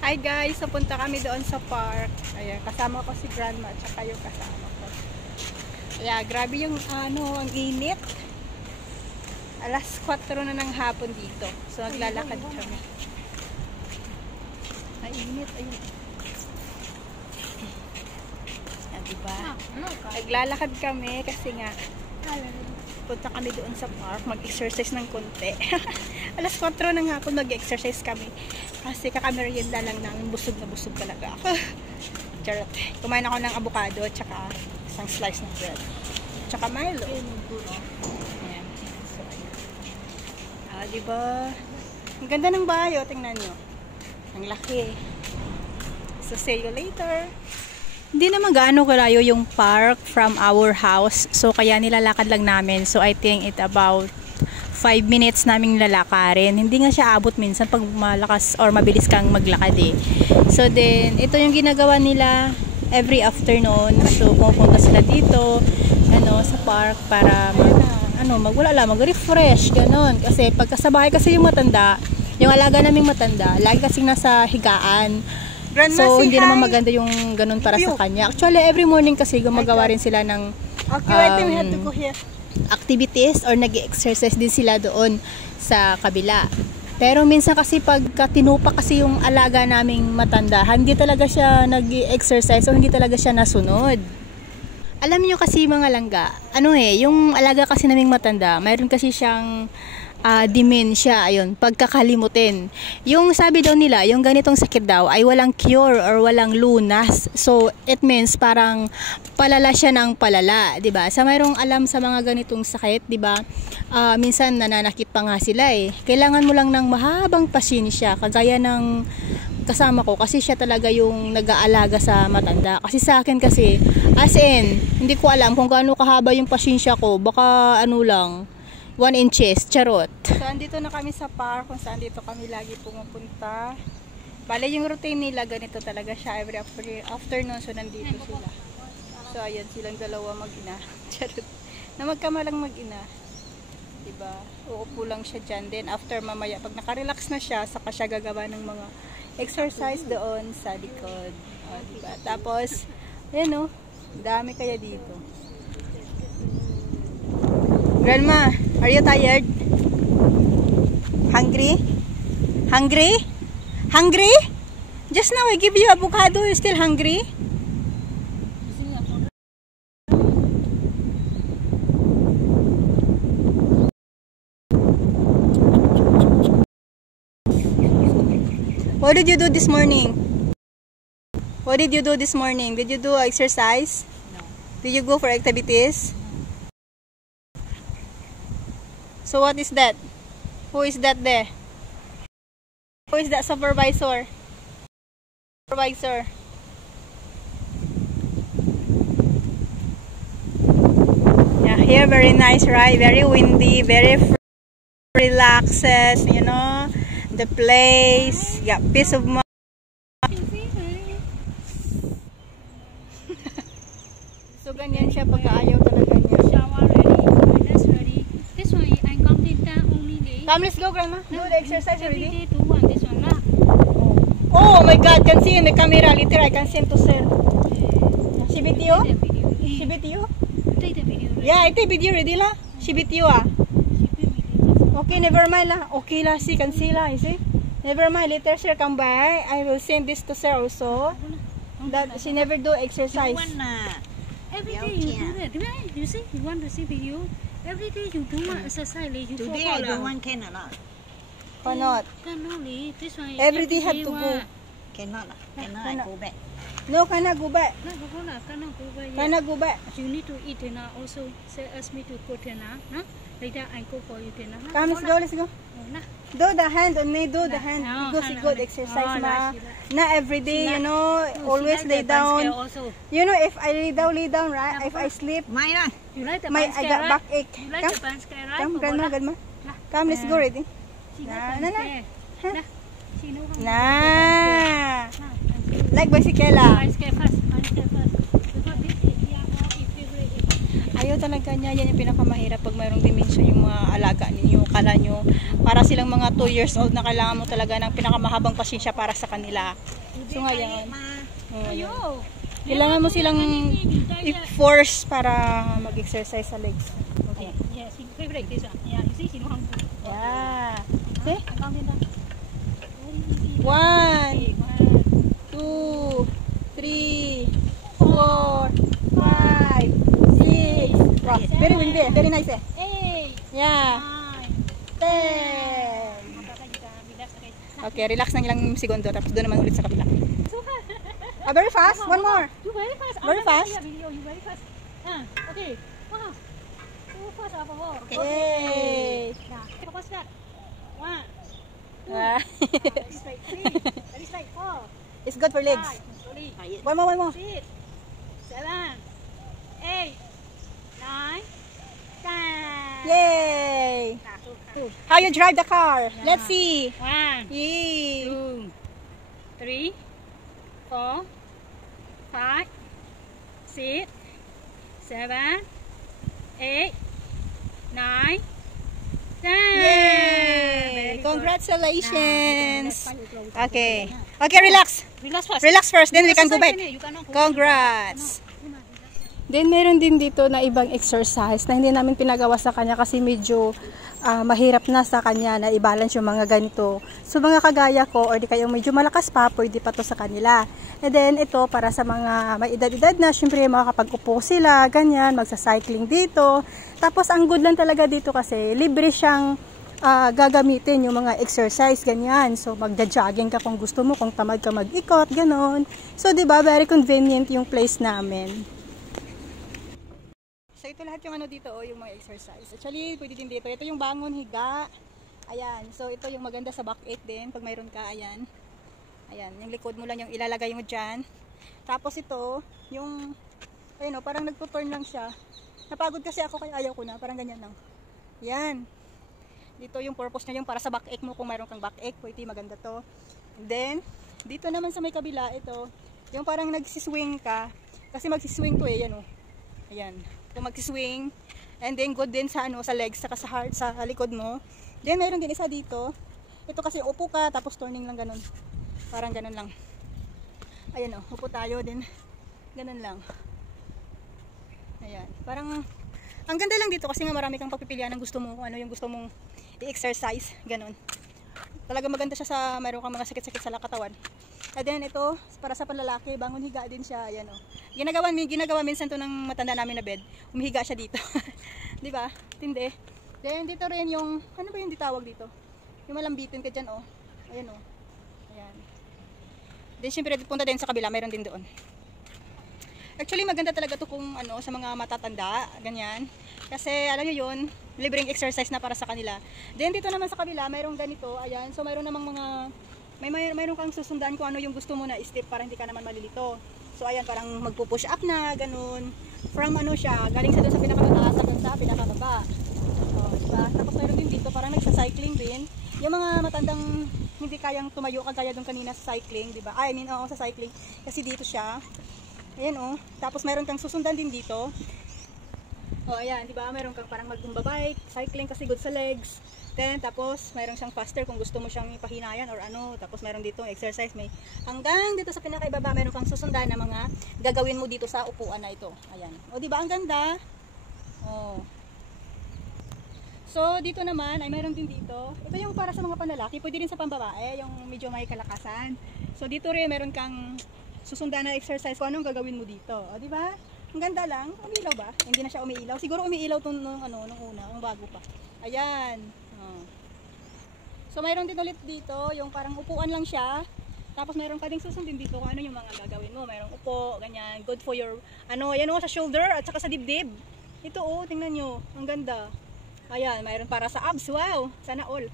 Hi guys, napunta kami doon sa park. Ayan, kasama ko si grandma at saka yung kasama ko. Ayan, grabe yung ang init. Alas 4 na ng hapon dito. So naglalakad kami. Mainit, ayun. Ayan, diba? Naglalakad kami kasi nga punta kami doon sa park, mag-exercise ng konti. Alas 4 ng hapon mag-exercise kami. Kasi kakamerienda lang namin, busog na busog talaga ako. Charot. Kumain ako ng avocado at saka isang slice ng bread. Tsaka Milo. Ayan. So, ayan. Diba? Ang ganda ng bahay, oh. Tingnan nyo. Ang laki. So, see you later. Hindi naman gaano kalayo yung park from our house. So, kaya nilalakad lang namin. So, I think it about 5 minutes naming lalakarin. Hindi nga siya abot minsan pag malakas or mabilis kang maglakad eh. So, then, ito yung ginagawa nila every afternoon. So, pupunta sila dito, sa park para mag-refresh, ganon. Kasi pagkasabahay kasi yung matanda, yung alaga naming matanda, lagi kasing nasa higaan. Grandma, so, hindi naman maganda yung ganun para sa kanya. Actually, every morning kasi gumagawa rin sila ng activities or nag-exercise din sila doon sa kabila. Pero minsan kasi pagka tinupa kasi yung alaga naming matanda, hindi talaga siya nag-exercise o hindi talaga siya nasunod. Alam niyo kasi mga langga, yung alaga kasi naming matanda, mayroon kasi siyang dementia, ayun, pagkakalimutin. Yung sabi daw nila, yung ganitong sakit daw ay walang cure or walang lunas. So, it means parang palala siya ng palala, 'di ba? Sa mayroong alam sa mga ganitong sakit, 'di ba? Minsan nananakit pa nga sila eh. Kailangan mo lang ng mahabang pasensya, kagaya ng kasama ko kasi siya talaga yung nag-aalaga sa matanda. Kasi sa akin kasi, as in, hindi ko alam kung gaano kahaba yung pasensya ko. Baka 1 inches, charot. So, andito na kami sa park kung saan dito kami lagi pumupunta. Bale, yung routine nila, ganito talaga siya every afternoon. So, nandito sila. So, ayan, silang dalawa mag-ina. Charot. Na magkamalang mag-ina. Diba? Uupo lang siya dyan. Then, after mamaya, pag nakarelax na siya, saka siya gagawa ng mga exercise doon sa likod. Diba? Tapos, ayan dami kaya dito. Grandma, are you tired? Hungry? Hungry? Hungry? Just now I give you avocado, you still hungry? What did you do this morning? What did you do this morning? Did you do exercise? No. Did you go for activities? So what is that? Who is that there? Who is that supervisor? Supervisor. Yeah, here very nice, right? Very windy, very relaxes, the place. Got peace of mind. So ganyan siya pagka ayaw talaga niya. Come, let's go, Grandma. Do the exercise already. Oh my God, can see in the camera later. I can send to sir. She beat you? She beat you? Yeah, I take video already lah. She beat you Okay, never mind lah. Okay lah, she can see lah. You see? Never mind. Later sir come by. I will send this to sir also. That she never do exercise. Every day you do that, right? You see, you want to see video. Every day you do one exercise. You today I do one can or not? Cannot. Cannot. This one. Every day have to go. Cannot. I go back. No, cannot go back. Cannot go back. Cannot go back. You need to eat dinner also. Say ask me to put dinner. Later I go for you dinner. Come, let's go. Do the hand only, do the hand because it's good exercise ma. Not every day, always lay down. If I lay down, right? If I sleep, you like the I got backache. You like the banskare, right? Come, grandma. Come, let's go ready. Nah. Like bicycle lah. Bicycle first. Ayaw Ayaw talaga niya. Yan yung pinakamahirap pag mayroong dementia yung mga alaga ninyo. Kala nyo, para silang mga 2 years old na kailangan mo talaga ng pinakamahabang pasensya para sa kanila. So ngayon, kailangan mo silang i-force para mag-exercise sa legs. Okay. Yes, she favorite this one. Yeah, you see, she know how to. Yeah. See? Count it down. 1, 2, 3, 4, 5, 6. Wow, very windy, very nice eh. 8, Yeah. 9. 10. Relax, okay. Okay, relax ng ilang segundo tapos doon naman ulit sa kabila. Very fast. One more. You very fast. Very fast. Video, you very fast. Okay. Wow. So fast, apa? Okay. Yay. Nah, fokus that. 1, 2. Ah. Very straight. 3. Very straight. 4. It's good for legs. 5. Slowly. One more. 6, 7, 8, 9, 10. Yay. Nah, so, How you drive the car? Let's see. 1, Yay. 2, 3, 4, 5, 6, 7, 8, 9, 10. Yay. Very good. Congratulations. Nah, Okay. Okay, relax. Relax first. Relax first, then we can go back. You cannot go. Congrats. Then meron din dito na ibang exercise na hindi namin pinagawa sa kanya kasi medyo mahirap na sa kanya na i-balance yung mga ganito. So mga kagaya ko or di kayong medyo malakas pa, pwede pa to sa kanila. And then ito para sa mga may edad-edad na, syempre makakapag-upo sila, ganyan, magsa-cycling dito. Tapos ang good lang talaga dito kasi libre siyang gagamitin yung mga exercise, ganyan. So magja-jogging ka kung gusto mo, kung tamad ka mag-ikot, ganon. So 'di ba, very convenient yung place namin. So ito lahat yung ano dito, yung mga exercise. Actually, pwede din dito. Ito yung bangon, higa. Ayan. So ito yung maganda sa backache din pag mayroon ka, ayan. Ayan, yung likod mo lang yung ilalagay mo diyan. Tapos ito, yung ayun oh, parang nagpo-turn lang siya. Napagod kasi ako kaya ayaw ko na, parang ganyan lang. Yan. Dito yung purpose niya yung para sa backache mo, kung mayroon kang backache, pwede maganda to. And then, dito naman sa may kabila, ito, yung parang nagsiswing ka. Kasi magsiswing to eh, yan oh. Ayan. Kung magsiswing, and then good din sa ano, sa legs, saka sa heart, sa likod mo. Then mayroon din isa dito. Ito kasi upo ka, tapos turning lang ganun. Parang ganun lang. Ayan oh, upo tayo din. Ganun lang. Ayan. Parang, ang ganda lang dito kasi nga marami kang pagpipilian ng gusto mo, kung ano yung gusto mong i-exercise. Ganun. Talaga maganda siya sa mayroon kang mga sakit-sakit sa katawan. And then ito, para sa panlalaki, bangon higa din siya. Ayan oh. Ginagawa minsan to ng matanda namin na bed. Umihiga siya dito. 'Di ba? Tindi. Then dito rin yung ano ba yung ditawag dito? Yung malambitin ka diyan oh. Ayan oh. Ayan. Then syempre punta din sa kabila, mayroon din doon. Actually maganda talaga to kung ano sa mga matatanda, ganyan. Kasi alam niyo 'yun, libreng exercise na para sa kanila. Then dito naman sa kabila, mayroong ganito. Ayan. So mayroon namang mga mayroon kang susundan kung ano yung gusto mo na step para hindi ka naman malilito. So ayan, parang magpo-push up na, ganun. From ano siya, galing sa doon sa pinakamataas hanggang sa pinakababa. O, diba? Tapos mayroon din dito, parang nagsa-cycling din. Yung mga matandang hindi kayang tumayo kagaya doon kanina sa cycling, diba? I mean, oo, sa cycling. Kasi dito siya. Ayan o. Tapos mayroon kang susundan din dito. O, ayan, diba? Mayroon kang parang mag-bike, cycling kasi good sa legs. Then, tapos, mayroon siyang faster kung gusto mo siyang ipahinayan or ano. Tapos, mayroon dito exercise. May hanggang dito sa pinakaibaba, mayroon kang susundan na mga gagawin mo dito sa upuan na ito. Ayan. O, diba? Ang ganda. O. So, dito naman, ay mayroon din dito. Ito yung para sa mga panlalaki. Pwede rin sa pambabae, yung medyo may kalakasan. So, dito rin, mayroon kang susundan na exercise kung anong gagawin mo dito. O, diba? Ang ganda lang. Umiilaw ba? Hindi na siya umiilaw. Siguro umiilaw ito nung una, nung bago pa. Ayan. So mayroon din ulit dito, yung parang upuan lang siya. Tapos mayroon ka ding susundin dito kung ano yung mga gagawin mo. Mayroong upo, ganyan, good for your, ano, yan o, sa shoulder at saka sa dibdib. Ito o, tingnan nyo, ang ganda. Ayan, mayroon para sa abs, wow, sana all.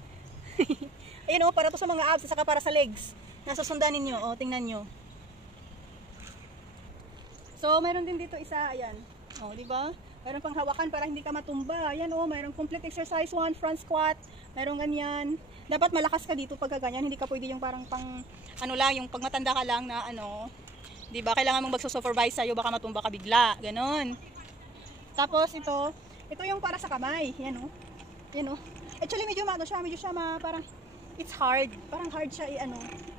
Ayan o, para to sa mga abs at saka para sa legs. Nasusundanin nyo, o, tingnan nyo. So mayroon din dito isa, ayan. O, diba? Mayroon pang hawakan para hindi ka matumba. Ayan o, mayroong complete exercise 1, front squat. Mayroong ganyan. Dapat malakas ka dito pagka ganyan. Hindi ka pwede yung parang pang, ano lang, yung pag matanda ka lang na ano. Diba? Kailangan mong magsusupervise sa'yo, baka matumba ka bigla. Ganon. Tapos ito yung para sa kamay. Yan oh. Yan oh. Actually medyo siya parang it's hard. Parang hard siya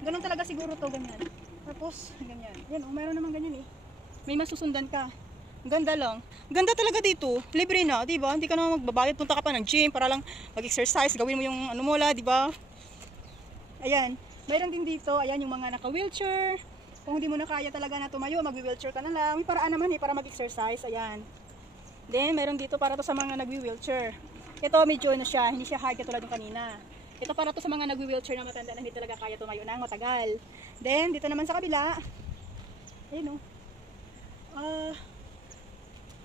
Ganun talaga siguro to, ganyan. Tapos ganyan. Yan oh, mayroon naman ganyan eh. May masusundan ka. Ganda lang. Ganda talaga dito. Libre na, 'di ba? Hindi ka na magbabayad, punta ka pa ng gym para lang mag-exercise, gawin mo yung mola, 'di ba? Ayan. Mayroon din dito, ayan yung mga naka-wheelchair. Kung hindi mo na kaya talaga na tumayo, mag-wheelchair ka na lang. May paraan naman para mag-exercise, ayan. Then, mayroon dito para to sa mga nag-wheelchair. Ito medyo siya, hindi siya hard katulad ng kanina. Ito para to sa mga nag-wheelchair na matanda na hindi talaga kaya tumayo ng matagal. Then, dito naman sa kabila, ayun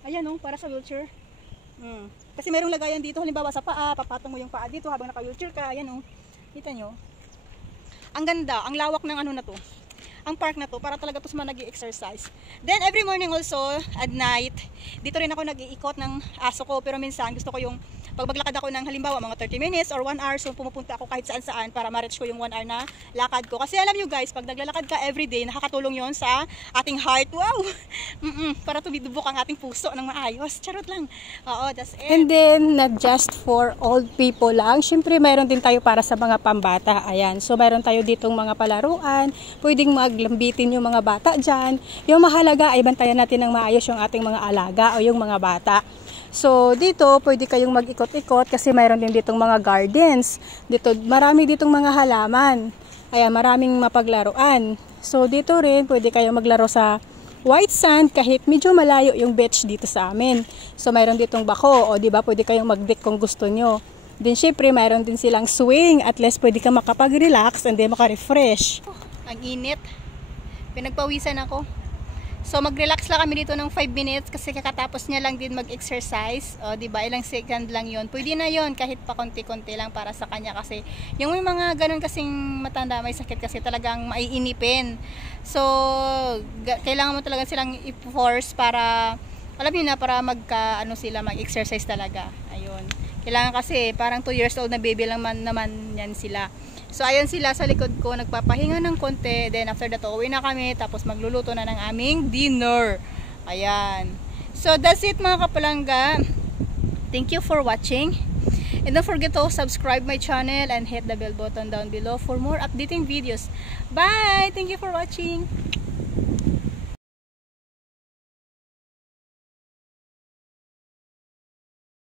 ayan para sa wheelchair. Kasi mayroong lagayan dito, halimbawa sa paa, papatong mo yung paa dito habang naka-wheelchair ka, ayan Kita nyo? Ang ganda, ang lawak ng na to. Ang park na to, para talaga to sa mga nag-i-exercise. Then every morning also, at night, dito rin ako nag-iikot ng aso ko. Pero minsan gusto ko yung, pag maglakad ako ng halimbawa mga 30 minutes or 1 hour, so pumupunta ako kahit saan para ma-reach ko yung 1 hour na lakad ko. Kasi alam nyo guys, pag naglalakad ka everyday, nakakatulong yon sa ating heart. Wow! Para tumidubok ang ating puso ng maayos. Charot lang. Oo, that's it. And then, not just for old people lang. Siyempre, mayroon din tayo para sa mga pambata. Ayan. So, mayroon tayo ditong mga palaruan. Pwedeng maglambitin yung mga bata dyan. Yung mahalaga ay bantayan natin ng maayos yung ating mga alaga o yung mga bata. So, dito, pwede kayong mag-ikot-ikot kasi mayroon din ditong mga gardens. Dito, marami ditong mga halaman. Ayan, maraming mapaglaruan. So, dito rin, pwede kayong maglaro sa white sand kahit medyo malayo yung beach dito sa amin. So, mayroon ditong bako. O, diba, pwede kayong mag-deck kung gusto nyo. Then, syempre, mayroon din silang swing. At least, pwede ka makapag-relax and then maka-refresh. Ang init. Pinagpawisan ako. So mag-relax lang kami dito ng 5 minutes kasi kakatapos niya lang din mag-exercise. O di ba, ilang second lang 'yon. Pwede na 'yon kahit pa konti-konti lang para sa kanya kasi yung may mga ganun kasing matanda, may sakit kasi talagang maiinipin. So kailangan mo talaga silang i-force para alam niyo na para sila mag-exercise talaga. Ayun. Kailangan kasi parang 2 years old na baby lang naman yan sila. So ayan sila sa likod ko, nagpapahinga ng konti. Then after that, uwi na kami. Tapos magluluto na ng aming dinner. Ayan. So that's it mga kapalangga. Thank you for watching. And don't forget to subscribe my channel and hit the bell button down below for more updating videos. Bye! Thank you for watching.